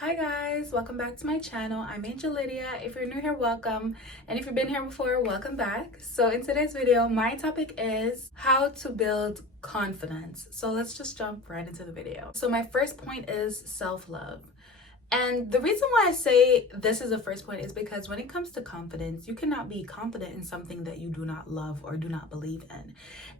Hi guys, welcome back to my channel. I'm Angel Lydia. If you're new here, welcome. And if you've been here before, welcome back. So in today's video, my topic is how to build confidence. So let's just jump right into the video. So my first point is self-love. And the reason why I say this is the first point is because when it comes to confidence, you cannot be confident in something that you do not love or do not believe in.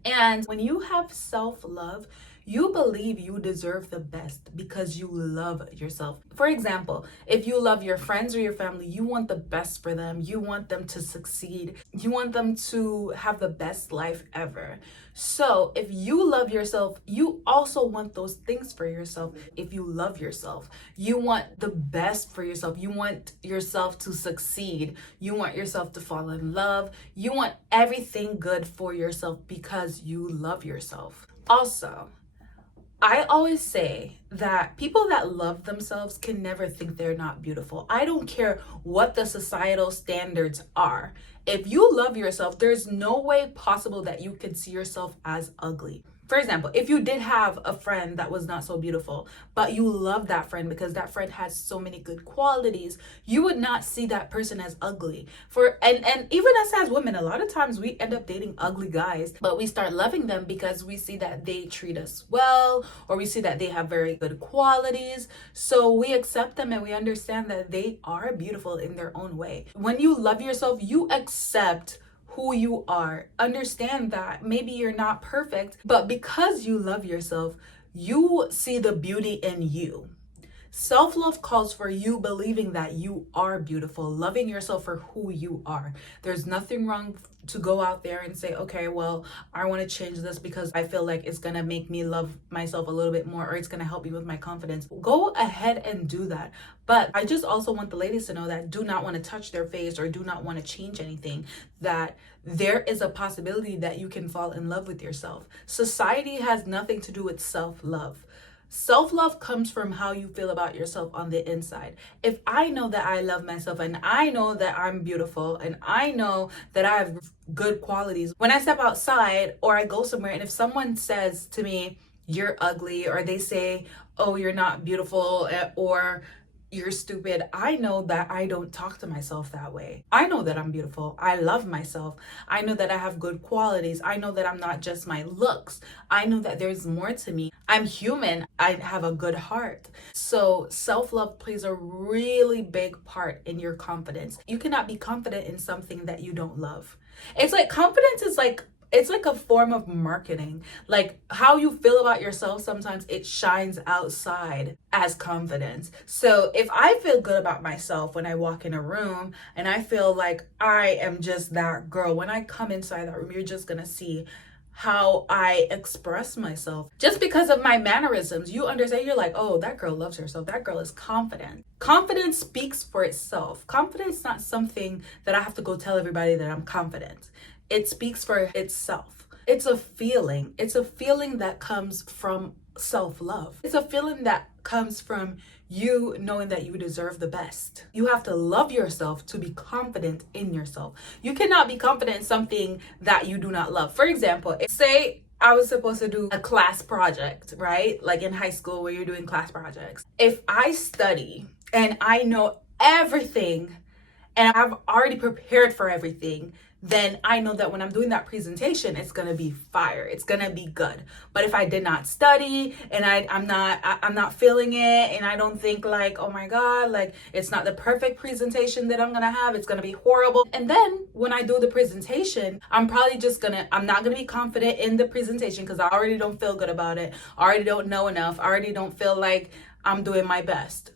And when you have self-love, you believe you deserve the best because you love yourself. For example, if you love your friends or your family, you want the best for them. You want them to succeed. You want them to have the best life ever. So if you love yourself, you also want those things for yourself. If you love yourself, you want the best for yourself. You want yourself to succeed. You want yourself to fall in love. You want everything good for yourself because you love yourself. Also, I always say that people that love themselves can never think they're not beautiful. I don't care what the societal standards are. If you love yourself, there's no way possible that you could see yourself as ugly. For example, if you did have a friend that was not so beautiful, but you love that friend because that friend has so many good qualities, you would not see that person as ugly. And even us as women, a lot of times we end up dating ugly guys, but we start loving them because we see that they treat us well, or we see that they have very good qualities. So we accept them and we understand that they are beautiful in their own way. When you love yourself, you accept who you are. Understand that maybe you're not perfect, but because you love yourself, you see the beauty in you. Self-love calls for you believing that you are beautiful, loving yourself for who you are. There's nothing wrong to go out there and say, okay, well, I want to change this because I feel like it's going to make me love myself a little bit more, or it's going to help me with my confidence. Go ahead and do that. But I just also want the ladies to know that do not want to touch their face or do not want to change anything, that there is a possibility that you can fall in love with yourself. Society has nothing to do with self-love. Self-love comes from how you feel about yourself on the inside. If I know that I love myself and I know that I'm beautiful and I know that I have good qualities, when I step outside or I go somewhere and if someone says to me, you're ugly, or they say, oh, you're not beautiful, or you're stupid, I know that I don't talk to myself that way. I know that I'm beautiful. I love myself. I know that I have good qualities. I know that I'm not just my looks. I know that there's more to me. I'm human. I have a good heart. So self-love plays a really big part in your confidence. You cannot be confident in something that you don't love. It's like confidence is like, it's like a form of marketing. Like how you feel about yourself, sometimes it shines outside as confidence. So if I feel good about myself when I walk in a room and I feel like I am just that girl, when I come inside that room, you're just gonna see how I express myself. Just because of my mannerisms, you understand, you're like, oh, that girl loves herself. That girl is confident. Confidence speaks for itself. Confidence is not something that I have to go tell everybody that I'm confident. It speaks for itself. It's a feeling. It's a feeling that comes from self-love. It's a feeling that comes from you knowing that you deserve the best. You have to love yourself to be confident in yourself. You cannot be confident in something that you do not love. For example, say I was supposed to do a class project, right? Like in high school where you're doing class projects. If I study and I know everything and I've already prepared for everything, then I know that when I'm doing that presentation, it's gonna be fire. It's gonna be good. But if I did not study and I'm not feeling it, and I don't think like, oh my God, like it's not the perfect presentation that I'm gonna have, it's gonna be horrible. And then when I do the presentation, I'm not gonna be confident in the presentation because I already don't feel good about it. I already don't know enough. I already don't feel like I'm doing my best.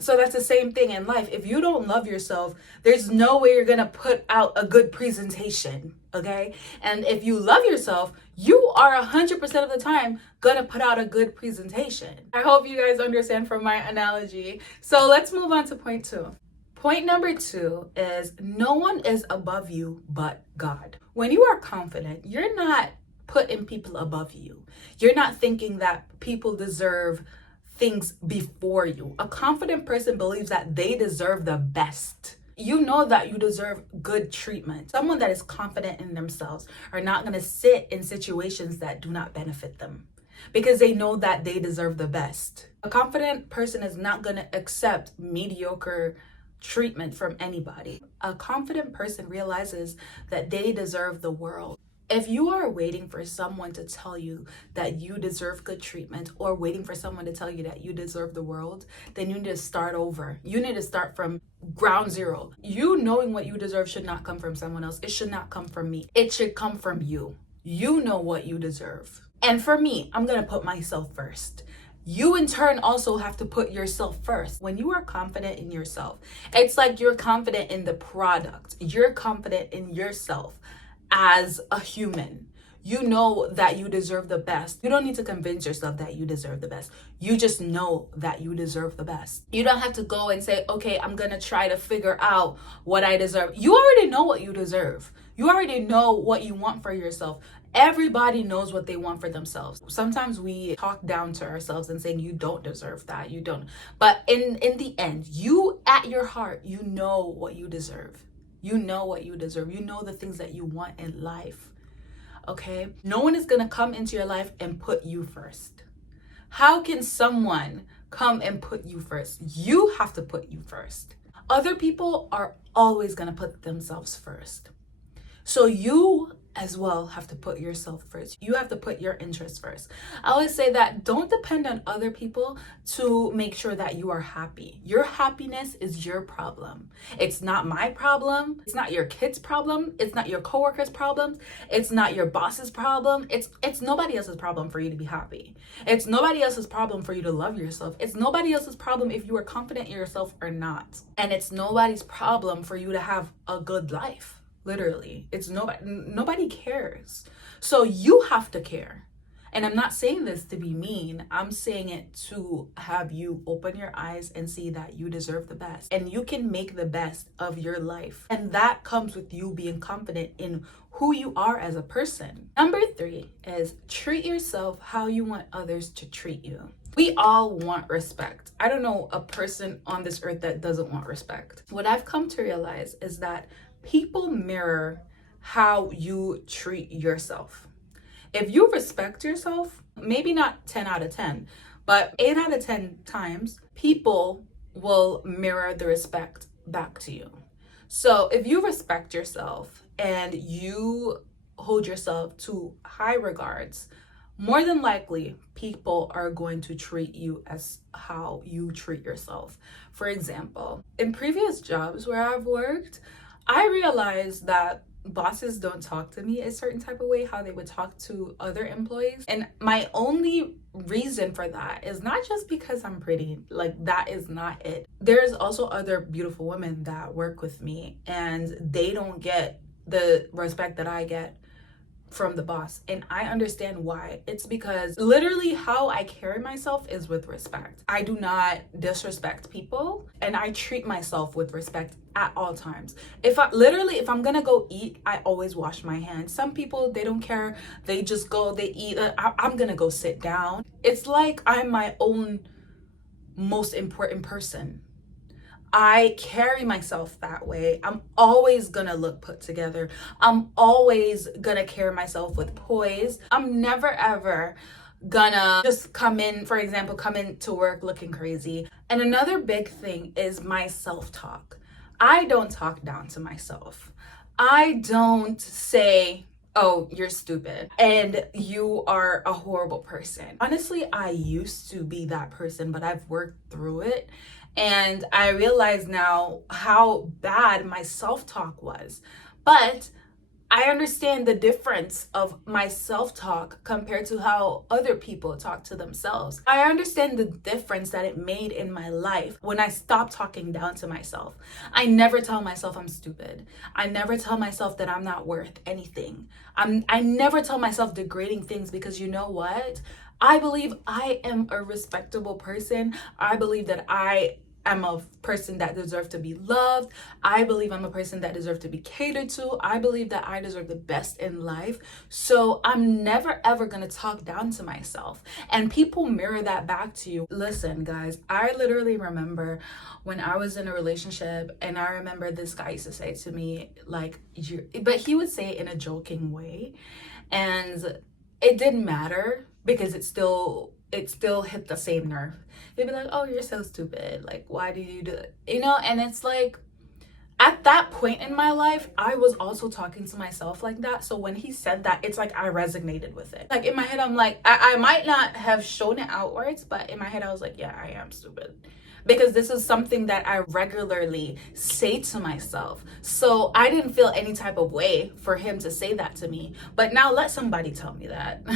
So that's the same thing in life. If you don't love yourself, there's no way you're gonna put out a good presentation, okay? And if you love yourself, you are 100% of the time gonna put out a good presentation. I hope you guys understand from my analogy. So let's move on to point 2. Point number 2 is no one is above you but God. When you are confident, you're not putting people above you. You're not thinking that people deserve things before you. A confident person believes that they deserve the best. You know that you deserve good treatment. Someone that is confident in themselves are not going to sit in situations that do not benefit them. because they know that they deserve the best. A confident person is not going to accept mediocre treatment from anybody. A confident person realizes that they deserve the world. If you are waiting for someone to tell you that you deserve good treatment, or waiting for someone to tell you that you deserve the world, then you need to start over. You need to start from ground zero. You knowing what you deserve should not come from someone else. It should not come from me. It should come from you. You know what you deserve. And for me, I'm going to put myself first. You in turn also have to put yourself first. When you are confident in yourself, it's like you're confident in the product. You're confident in yourself as a human. You know that you deserve the best. You don't need to convince yourself that you deserve the best. You just know that you deserve the best. You don't have to go and say, okay, I'm gonna try to figure out what I deserve. You already know what you deserve. You already know what you want for yourself. Everybody knows what they want for themselves. Sometimes we talk down to ourselves and saying, you don't deserve that, you don't. But in the end, you at your heart, you know what you deserve. You know what you deserve. You know the things that you want in life. Okay? No one is going to come into your life and put you first. How can someone come and put you first? You have to put you first. Other people are always going to put themselves first. So you as well have to put yourself first. You have to put your interests first. I always say that don't depend on other people to make sure that you are happy. Your happiness is your problem. It's not my problem. It's not your kid's problem. It's not your coworker's problem. It's not your boss's problem. It's nobody else's problem for you to be happy. It's nobody else's problem for you to love yourself. It's nobody else's problem if you are confident in yourself or not. And it's nobody's problem for you to have a good life. Literally, it's nobody cares. So you have to care. And I'm not saying this to be mean. I'm saying it to have you open your eyes and see that you deserve the best. And you can make the best of your life. And that comes with you being confident in who you are as a person. Number 3 is treat yourself how you want others to treat you. We all want respect. I don't know a person on this earth that doesn't want respect. What I've come to realize is that people mirror how you treat yourself. If you respect yourself, maybe not 10 out of 10, but 8 out of 10 times, people will mirror the respect back to you. So if you respect yourself and you hold yourself to high regards, more than likely, people are going to treat you as how you treat yourself. For example, in previous jobs where I've worked, I realized that bosses don't talk to me a certain type of way, how they would talk to other employees. And my only reason for that is not just because I'm pretty, like that is not it. There's also other beautiful women that work with me and they don't get the respect that I get from the boss, and I understand why. It's because literally how I carry myself is with respect. I do not disrespect people, and I treat myself with respect at all times. If I'm gonna go eat, I always wash my hands. Some people, they don't care, they just go, they eat. I'm gonna go sit down. It's like I'm my own most important person. I carry myself that way. I'm always gonna look put together. I'm always gonna carry myself with poise. I'm never ever gonna just come in, for example, come into work looking crazy. And another big thing is my self-talk. I don't talk down to myself. I don't say, oh, you're stupid and you are a horrible person. Honestly, I used to be that person, but I've worked through it. And I realize now how bad my self-talk was. But I understand the difference of my self-talk compared to how other people talk to themselves. I understand the difference that it made in my life when I stopped talking down to myself. I never tell myself I'm stupid. I never tell myself that I'm not worth anything. I never tell myself degrading things, because you know what? I believe I am a respectable person. I believe that I am a person that deserves to be loved. I believe I'm a person that deserves to be catered to. I believe that I deserve the best in life. So I'm never ever gonna talk down to myself. And people mirror that back to you. Listen, guys, I literally remember when I was in a relationship, and I remember this guy used to say to me, like, but he would say it in a joking way. And it didn't matter because it still hit the same nerve. They'd be like, oh, you're so stupid, like, why do you do it, and it's like, at that point in my life, I was also talking to myself like that. So when he said that, it's like I resonated with it. Like in my head, I'm like, I might not have shown it outwards, but in my head, I was like, yeah, I am stupid. Because this is something that I regularly say to myself. So I didn't feel any type of way for him to say that to me. But now let somebody tell me that.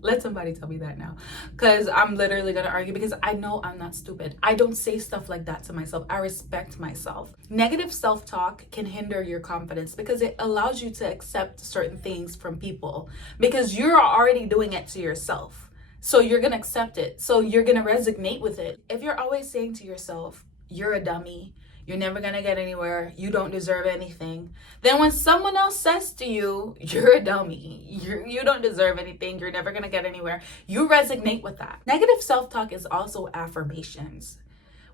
Let somebody tell me that now, because I'm literally going to argue, because I know I'm not stupid. I don't say stuff like that to myself. I respect myself. Negative self-talk can hinder your confidence because it allows you to accept certain things from people because you're already doing it to yourself. So you're going to accept it. So you're going to resonate with it. If you're always saying to yourself, you're a dummy, you're never gonna get anywhere, you don't deserve anything, then when someone else says to you, you're a dummy, you don't deserve anything, you're never gonna get anywhere, you resonate with that. Negative self-talk is also affirmations.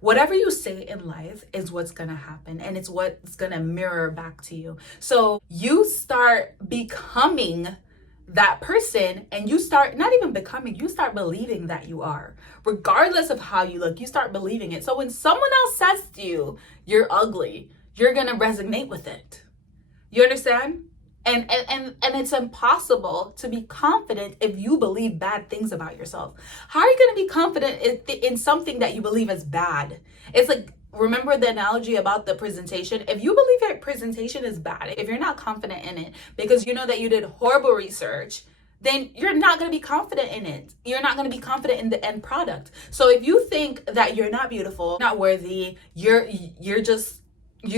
Whatever you say in life is what's gonna happen, and it's what's gonna mirror back to you. So you start becoming that person, and you start not even becoming, you start believing that you are, regardless of how you look. You start believing it. So when someone else says to you, you're ugly, you're gonna resonate with it. You understand? And it's impossible to be confident if you believe bad things about yourself. How are you going to be confident in something that you believe is bad? It's like, remember the analogy about the presentation? If you believe your presentation is bad, if you're not confident in it because you know that you did horrible research, then you're not going to be confident in it. You're not going to be confident in the end product. So if you think that you're not beautiful, not worthy, you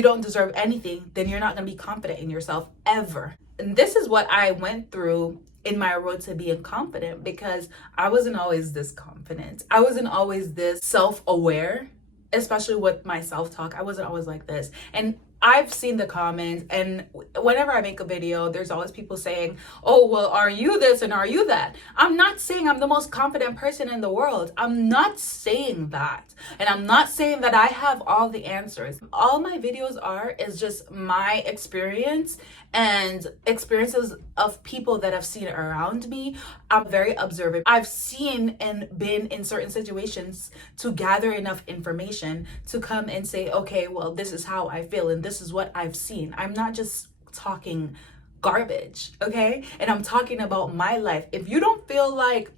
don't deserve anything, then you're not going to be confident in yourself ever. And this is what I went through in my road to being confident, because I wasn't always this confident. I wasn't always this self-aware, especially with my self-talk. I wasn't always like this. And I've seen the comments, and whenever I make a video, there's always people saying, oh, well, are you this and are you that? I'm not saying I'm the most confident person in the world. I'm not saying that. And I'm not saying that I have all the answers. All my videos is just my experience and experiences of people that I've seen around me. I'm very observant. I've seen and been in certain situations to gather enough information to come and say, okay, well, this is how I feel and this is what I've seen. I'm not just talking garbage, okay? And I'm talking about my life. If you don't feel like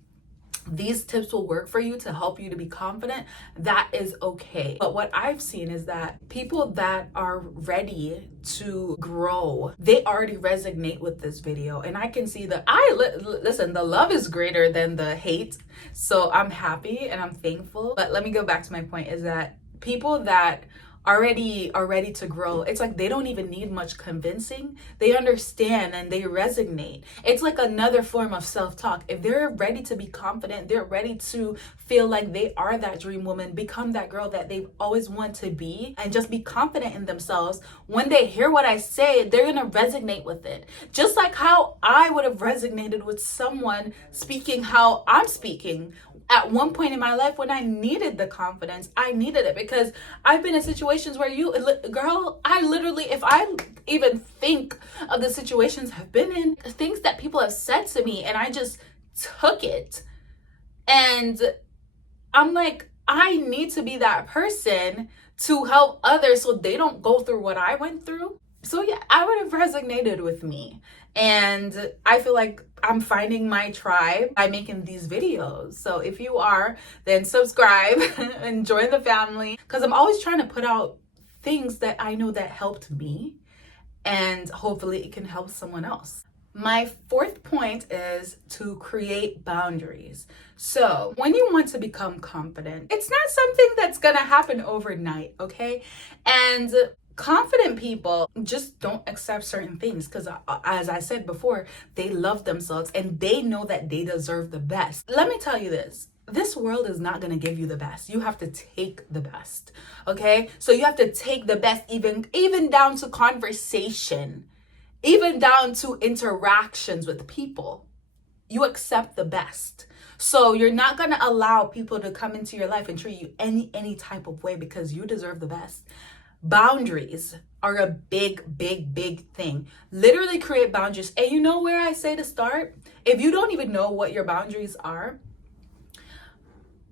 these tips will work for you to help you to be confident, that is okay. But what I've seen is that people that are ready to grow, they already resonate with this video. And I can see that listen, the love is greater than the hate. So I'm happy and I'm thankful. But let me go back to my point, is that people that already are ready to grow, it's like they don't even need much convincing. They understand and they resonate. It's like another form of self-talk. If they're ready to be confident, they're ready to feel like they are that dream woman, become that girl that they've always wanted to be, and just be confident in themselves. When they hear what I say, they're gonna resonate with it. Just like how I would have resonated with someone speaking how I'm speaking. At one point in my life when I needed the confidence, I needed it, because I've been in situations where I literally, if I even think of the situations I've been in, things that people have said to me, and I just took it. And I'm like, I need to be that person to help others so they don't go through what I went through. So yeah, I would have resonated with me. And I feel like I'm finding my tribe by making these videos. So if you are, then subscribe and join the family, because I'm always trying to put out things that I know that helped me, and hopefully it can help someone else. My fourth point is to create boundaries. So when you want to become confident, it's not something that's gonna happen overnight, okay? And confident people just don't accept certain things because, as I said before, they love themselves and they know that they deserve the best. Let me tell you this world is not going to give you the best. You have to take the best, okay? So you have to take the best, even down to conversation, even down to interactions with people. You accept the best. So you're not going to allow people to come into your life and treat you any type of way, because you deserve the best. Boundaries are a big thing. Literally create boundaries. And you know where I say to start? If you don't even know what your boundaries are,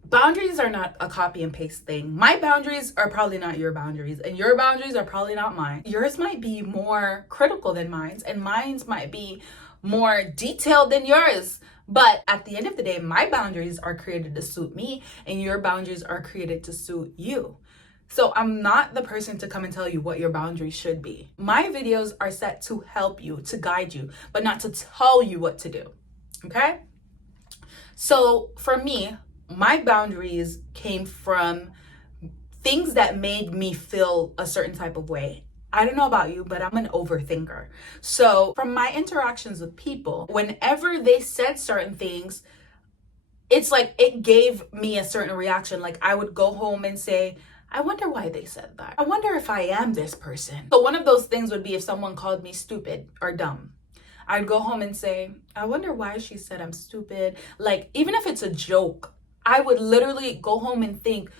boundaries are not a copy and paste thing. My boundaries are probably not your boundaries, and your boundaries are probably not mine. Yours might be more critical than mine's, and mine's might be more detailed than yours. But at the end of the day, my boundaries are created to suit me, and your boundaries are created to suit you. So I'm not the person to come and tell you what your boundaries should be. My videos are set to help you, to guide you, but not to tell you what to do. Okay? So for me, my boundaries came from things that made me feel a certain type of way. I don't know about you, but I'm an overthinker. So from my interactions with people, whenever they said certain things, it's like it gave me a certain reaction. Like I would go home and say, I wonder why they said that. I wonder if I am this person. So one of those things would be if someone called me stupid or dumb. I'd go home and say, I wonder why she said I'm stupid. Like, even if it's a joke, I would literally go home and think,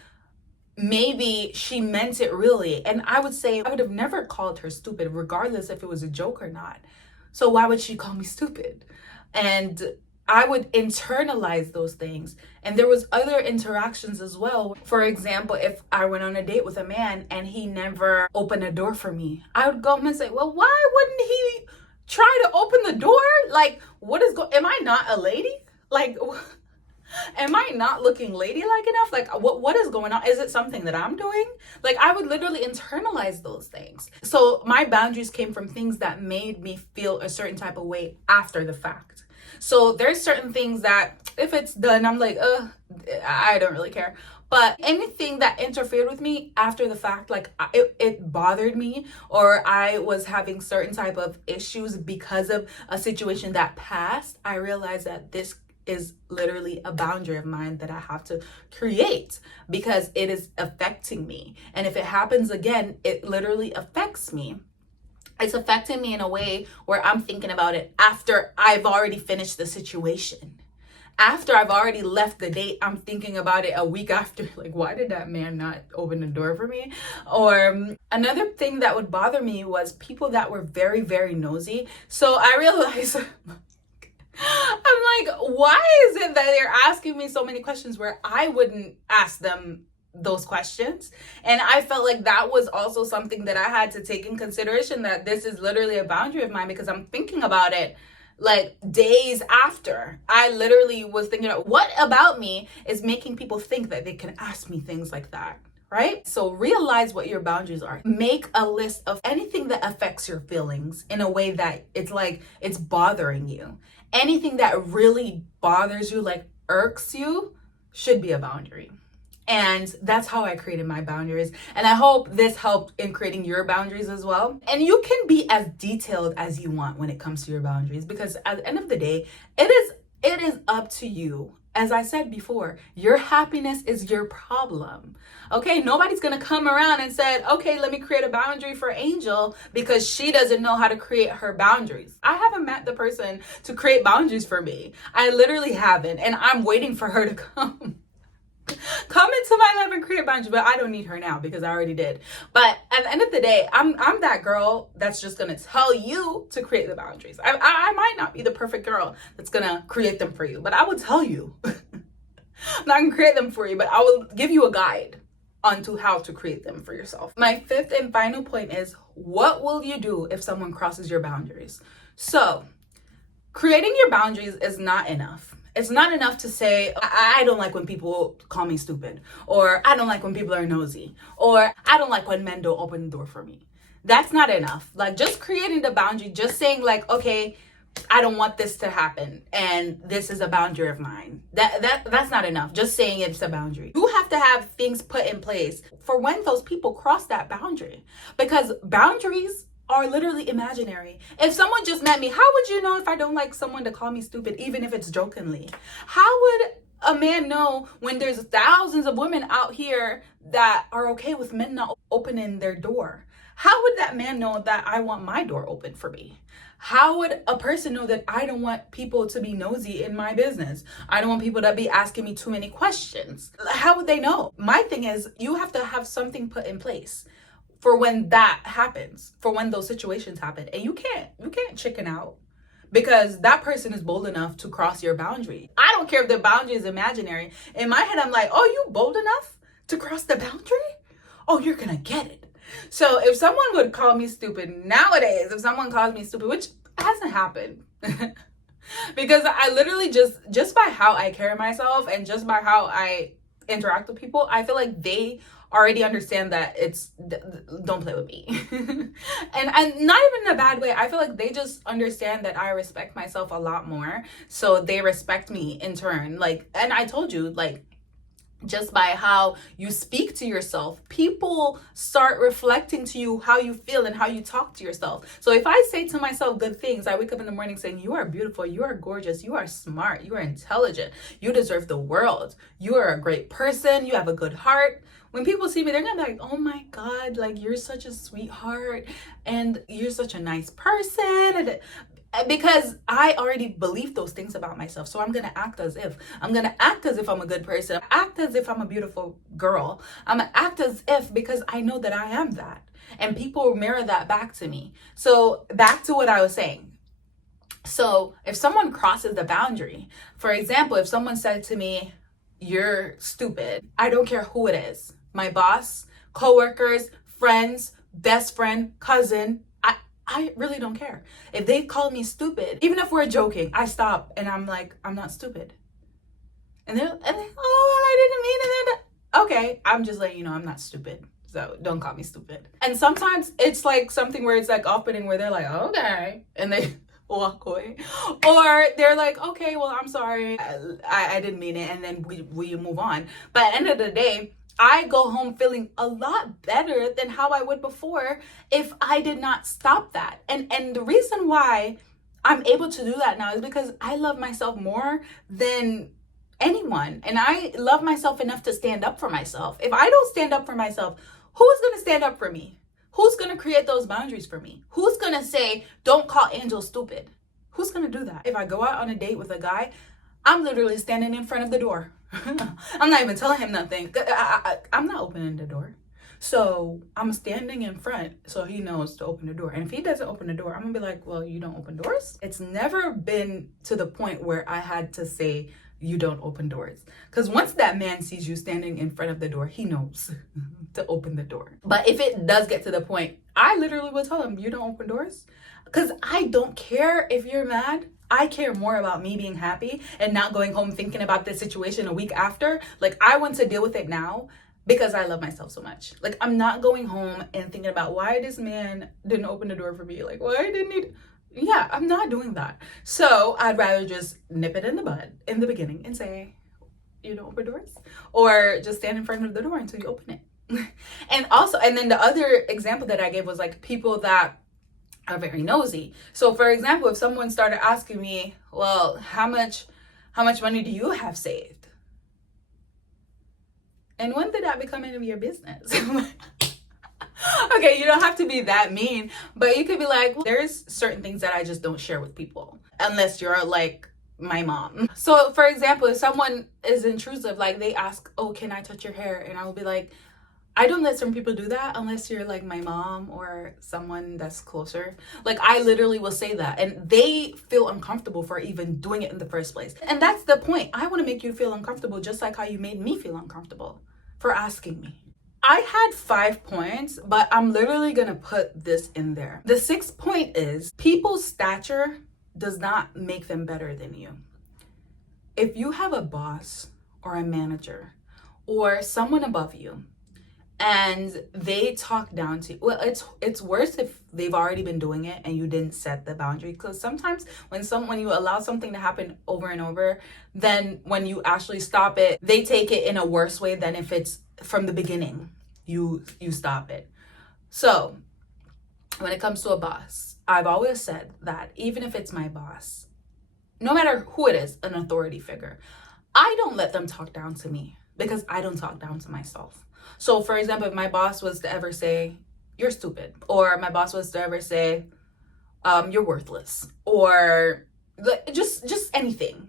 maybe she meant it really. And I would say, I would have never called her stupid, regardless if it was a joke or not. So why would she call me stupid? And I would internalize those things. And there was other interactions as well. For example, if I went on a date with a man and he never opened a door for me, I would go home and say, well, why wouldn't he try to open the door? Like, am I not a lady? Like, am I not looking ladylike enough? Like, what is going on? Is it something that I'm doing? Like, I would literally internalize those things. So my boundaries came from things that made me feel a certain type of way after the fact. So there's certain things that if it's done, I'm like, I don't really care. But anything that interfered with me after the fact, like it bothered me, or I was having certain type of issues because of a situation that passed, I realized that this is literally a boundary of mine that I have to create because it is affecting me. And if it happens again, it literally affects me. It's affecting me in a way where I'm thinking about it after I've already finished the situation. After I've already left the date, I'm thinking about it a week after. Like, why did that man not open the door for me? Or another thing that would bother me was people that were very, very nosy. So I realized, I'm like, why is it that they're asking me so many questions where I wouldn't ask them those questions? And I felt like that was also something that I had to take in consideration, that this is literally a boundary of mine, because I'm thinking about it like days after. I literally was thinking, what about me is making people think that they can ask me things like that, right? So realize what your boundaries are. Make a list of anything that affects your feelings in a way that it's like it's bothering you. Anything that really bothers you, like irks you, should be a boundary. And that's how I created my boundaries. And I hope this helped in creating your boundaries as well. And you can be as detailed as you want when it comes to your boundaries, because at the end of the day, it is up to you. As I said before, your happiness is your problem. Okay, nobody's gonna come around and say, okay, let me create a boundary for Angel because she doesn't know how to create her boundaries. I haven't met the person to create boundaries for me. I literally haven't, and I'm waiting for her to come into my life and create boundaries, but I don't need her now because I already did. But at the end of the day, I'm that girl that's just gonna tell you to create the boundaries. I might not be the perfect girl that's gonna create them for you, but I will tell you. I'm not gonna create them for you, but I will give you a guide onto how to create them for yourself. My fifth and final point is, what will you do if someone crosses your boundaries? So creating your boundaries is not enough. It's not enough to say, I don't like when people call me stupid, or I don't like when people are nosy, or I don't like when men don't open the door for me. That's not enough. Like, just creating the boundary, just saying like, okay, I don't want this to happen, and this is a boundary of mine. That's not enough. Just saying it's a boundary. You have to have things put in place for when those people cross that boundary, because boundaries are literally imaginary. If someone just met me, how would you know if I don't like someone to call me stupid, even if it's jokingly? How would a man know when there's thousands of women out here that are okay with men not opening their door? How would that man know that I want my door open for me? How would a person know that I don't want people to be nosy in my business? I don't want people to be asking me too many questions. How would they know? My thing is, you have to have something put in place for when that happens, for when those situations happen. And you can't chicken out because that person is bold enough to cross your boundary. I don't care if the boundary is imaginary. In my head, I'm like, oh, you bold enough to cross the boundary? Oh, you're gonna get it. So if someone would call me stupid nowadays, if someone calls me stupid, which hasn't happened, because I literally just by how I carry myself and just by how I interact with people, I feel like they already understand that don't play with me. and not even in a bad way. I feel like they just understand that I respect myself a lot more, so they respect me in turn. Like, and I told you, like, just by how you speak to yourself, people start reflecting to you how you feel and how you talk to yourself. So if I say to myself good things, I wake up in the morning saying, you are beautiful, you are gorgeous, you are smart, you are intelligent, you deserve the world, you are a great person, you have a good heart. When people see me, they're gonna be like, oh my God, like, you're such a sweetheart and you're such a nice person. Because I already believe those things about myself. So I'm going to act as if. I'm going to act as if I'm a good person. Act as if I'm a beautiful girl. I'm going to act as if, because I know that I am that. And people mirror that back to me. So back to what I was saying. So if someone crosses the boundary, for example, if someone said to me, you're stupid, I don't care who it is. My boss, coworkers, friends, best friend, cousin, I really don't care. If they call me stupid, even if we're joking, I stop and I'm like, I'm not stupid. And they're, oh, well, I didn't mean it. Okay, I'm just letting you know I'm not stupid. So don't call me stupid. And sometimes it's like something where it's like off-putting, where they're like, okay, and they walk away. Or they're like, okay, well, I'm sorry. I didn't mean it. And then we move on. But at the end of the day, I go home feeling a lot better than how I would before if I did not stop that. And the reason why I'm able to do that now is because I love myself more than anyone. And I love myself enough to stand up for myself. If I don't stand up for myself, who's going to stand up for me? Who's going to create those boundaries for me? Who's going to say, don't call Angel stupid? Who's going to do that? If I go out on a date with a guy, I'm literally standing in front of the door. I'm not even telling him nothing. I'm not opening the door. So I'm standing in front so he knows to open the door. And if he doesn't open the door, I'm gonna be like, well, you don't open doors? It's never been to the point where I had to say, you don't open doors. Because once that man sees you standing in front of the door, he knows to open the door. But if it does get to the point, I literally will tell him, you don't open doors? Because I don't care if you're mad. I care more about me being happy and not going home thinking about this situation a week after. Like, I want to deal with it now because I love myself so much. Like, I'm not going home and thinking about why this man didn't open the door for me. Like, why didn't he? Yeah, I'm not doing that. So I'd rather just nip it in the bud in the beginning and say, you don't open doors, or just stand in front of the door until you open it. And then the other example that I gave was like people that are very nosy. So for example, if someone started asking me, well, how much money do you have saved? And when did that become any of your business? Okay, you don't have to be that mean, but you could be like, well, there's certain things that I just don't share with people unless you're like my mom. So for example, if someone is intrusive, like they ask, oh, can I touch your hair? And I will be like, I don't let some people do that unless you're like my mom or someone that's closer. Like, I literally will say that, and they feel uncomfortable for even doing it in the first place. And that's the point. I want to make you feel uncomfortable just like how you made me feel uncomfortable for asking me. I had 5 points, but I'm literally going to put this in there. The 6th point is people's stature does not make them better than you. If you have a boss or a manager or someone above you, and they talk down to you, well, it's worse if they've already been doing it and you didn't set the boundary. Because sometimes when you allow something to happen over and over, then when you actually stop it, they take it in a worse way than if it's from the beginning you stop it. So when it comes to a boss, I've always said that even if it's my boss, no matter who it is, an authority figure, I don't let them talk down to me because I don't talk down to myself. So for example, if my boss was to ever say, you're stupid, or my boss was to ever say, you're worthless, or just anything,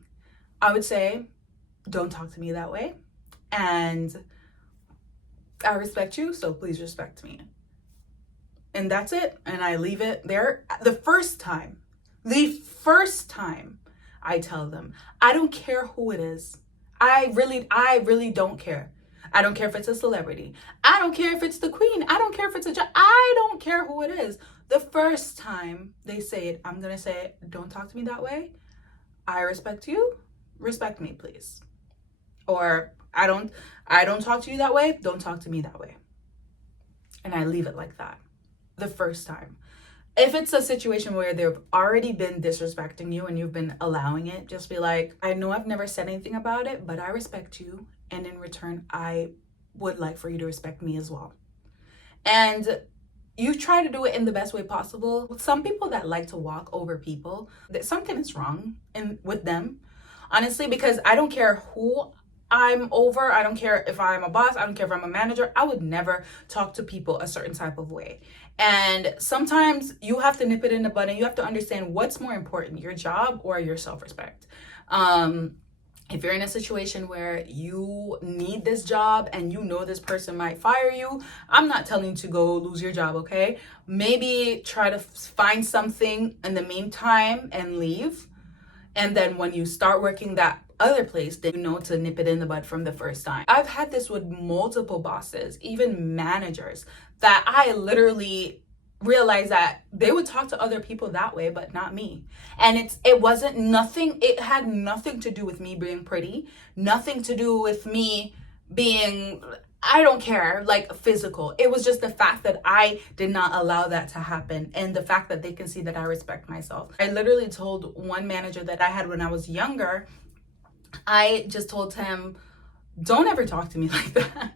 I would say, don't talk to me that way. And I respect you, so please respect me. and that's it. And I leave it there. The first time I tell them, I don't care who it is. I really don't care. I don't care if it's a celebrity. I don't care if it's the queen. I don't care if it's a judge. I don't care who it is. The first time they say it, I'm going to say, don't talk to me that way. I respect you. Respect me, please. Or I don't talk to you that way. Don't talk to me that way. And I leave it like that. The first time. If it's a situation where they've already been disrespecting you and you've been allowing it, just be like, I know I've never said anything about it, but I respect you. And in return, I would like for you to respect me as well. And you try to do it in the best way possible. Some people that like to walk over people, that something is wrong with them, honestly, because I don't care who I'm over. I don't care if I'm a boss. I don't care if I'm a manager. I would never talk to people a certain type of way. And sometimes you have to nip it in the bud and you have to understand what's more important, your job or your self-respect. If you're in a situation where you need this job and you know this person might fire you, I'm not telling you to go lose your job, okay? Maybe try to find something in the meantime and leave. And then when you start working that other place, then you know to nip it in the bud from the first time. I've had this with multiple bosses, even managers, that I literally realized that they would talk to other people that way, but not me. And it had nothing to do with me being pretty, nothing to do with me being, I don't care, like physical. It was just the fact that I did not allow that to happen, and the fact that they can see that I respect myself. I literally told one manager that I had when I was younger, I just told him, don't ever talk to me like that.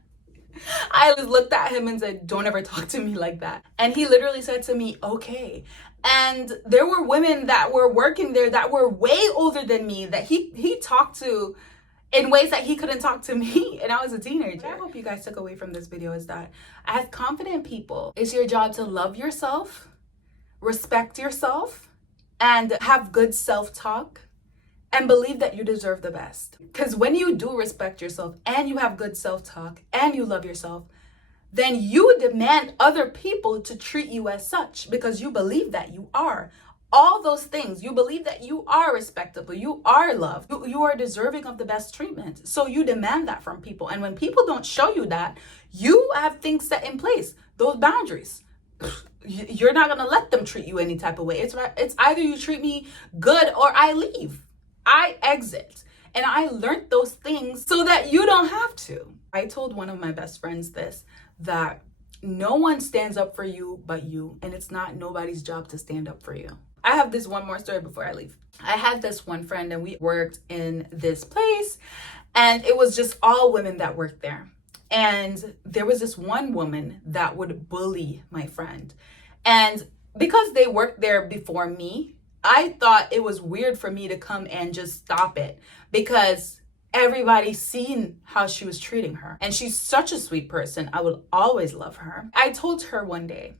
I just looked at him and said, don't ever talk to me like that. And he literally said to me, okay. And there were women that were working there that were way older than me that he talked to in ways that he couldn't talk to me, and I was a teenager. What I hope you guys took away from this video is that as confident people, it's your job to love yourself, respect yourself, and have good self-talk, and believe that you deserve the best. Because when you do respect yourself and you have good self-talk and you love yourself, then you demand other people to treat you as such because you believe that you are. All those things, you believe that you are respectable, you are loved, you are deserving of the best treatment. So you demand that from people. And when people don't show you that, you have things set in place, those boundaries. You're not going to let them treat you any type of way. It's either you treat me good or I leave. I exit. And I learned those things so that you don't have to. I told one of my best friends this, that no one stands up for you but you, and it's not nobody's job to stand up for you. I have this one more story before I leave. I had this one friend and we worked in this place, and it was just all women that worked there. And there was this one woman that would bully my friend. And because they worked there before me, I thought it was weird for me to come and just stop it because everybody seen how she was treating her. And she's such a sweet person. I will always love her. I told her one day,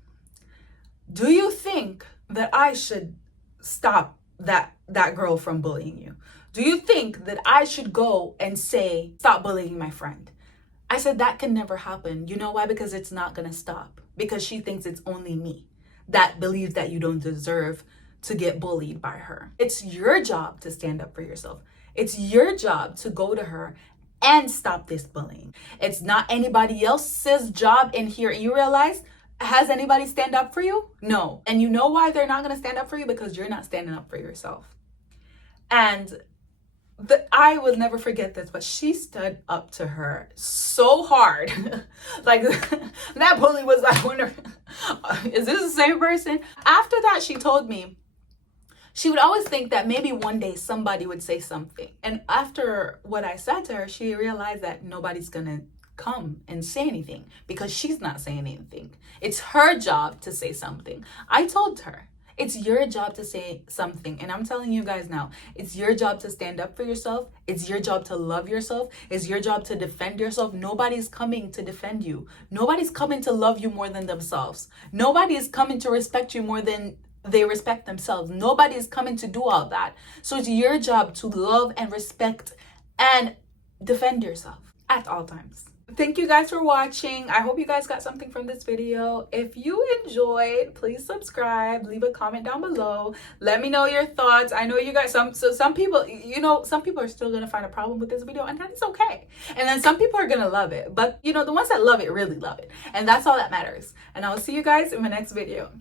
do you think that I should stop that girl from bullying you? Do you think that I should go and say, stop bullying my friend? I said, that can never happen. You know why? Because it's not going to stop. Because she thinks it's only me that believes that you don't deserve to get bullied by her. It's your job to stand up for yourself. It's your job to go to her and stop this bullying. It's not anybody else's job in here. You realize, has anybody stand up for you? No. And you know why they're not going to stand up for you? Because you're not standing up for yourself. And I will never forget this, but she stood up to her so hard. Like that bully was like, I wonder, is this the same person? After that, she told me she would always think that maybe one day somebody would say something. And after what I said to her, she realized that nobody's gonna come and say anything because she's not saying anything. It's her job to say something. I told her, it's your job to say something. And I'm telling you guys now, it's your job to stand up for yourself. It's your job to love yourself. It's your job to defend yourself. Nobody's coming to defend you. Nobody's coming to love you more than themselves. Nobody is coming to respect you more than they respect themselves. Nobody is coming to do all that. So it's your job to love and respect and defend yourself at all times. thank you guys for watching. I hope you guys got something from this video. If you enjoyed, please subscribe, leave a comment down below. Let me know your thoughts. I know you guys, some people, you know, some people are still gonna find a problem with this video, and that is okay. And then some people are gonna love it, but you know, the ones that love it really love it, and that's all that matters. And I will see you guys in my next video.